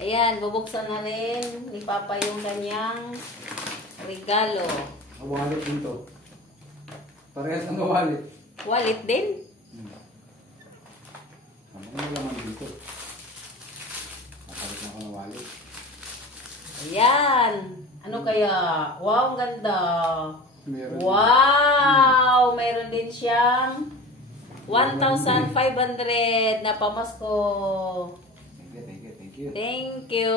Ayan, bubuksan na rin ni Papa yung kanyang regalo. Wallet dito. Parehas ng wallet. Wallet din? Ano yung laman dito? Nakalit na ako ng wallet. Ayan. Ano kaya? Wow, ang ganda. Meron Wow! Meron din siyang 1,500 na pamasko. Thank you. Thank you.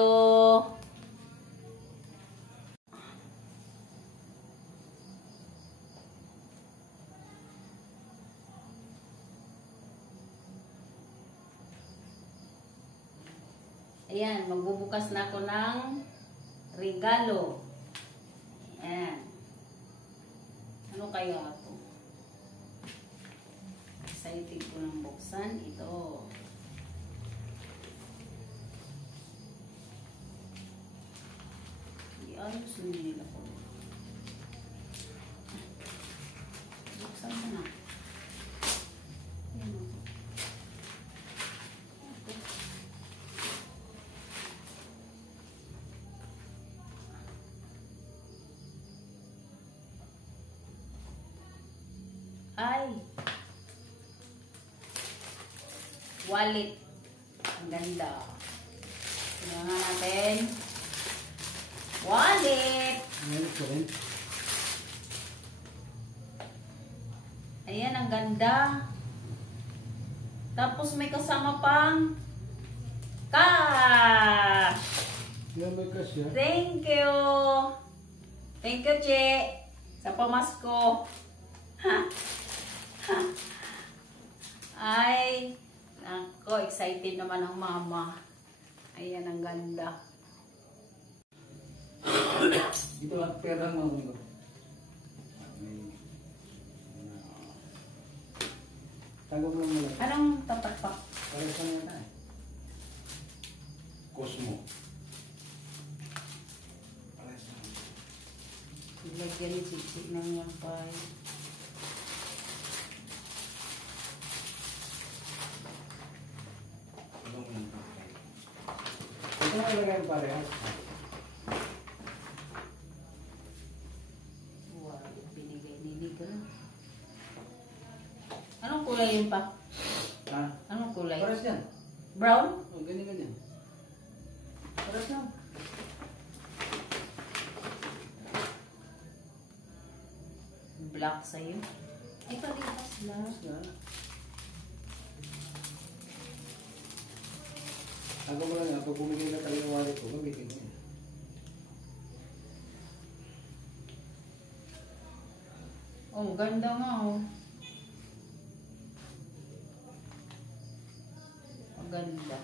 Ayan, magbubukas na ako ng regalo. Ayan. Ano kaya ito? Excited ko ng buksan ito. Ayos na nila po. Buksan mo na. Ayan o. Ay! Wallet. Ang ganda. Tingnan natin. Wallet. Ayan, ang ganda. Tapos may kasama pang cash. Yan may cash yan. Thank you. Thank you, Che. Sa pamasko. Ay, nako, excited naman ang mama. Ayan, ang ganda. Ito lang pera mo. Tago mo lang mula. Anong tapat pa? Para sa mga na. Cosmo. Para sa mga. Ilagyan ni Chichi ng yampay. Tago mo lang pare. Ito na ilagay ang parehas. Anong kulay yun pa? Ha? Anong kulay? Paras yan. Brown? O, ganyan. Paras yan. Black sa'yo. Ay, palipas lang. Paras yan. Tago mo lang yan. Pag bumigay na tayo ng wallet ko, gamitin mo yan. Oh, ganda nga oh. Ang ganda.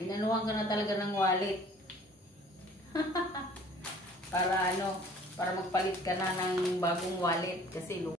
Inanuhan ka na talaga ng wallet. Para ano, para magpalit ka na ng bagong wallet kasi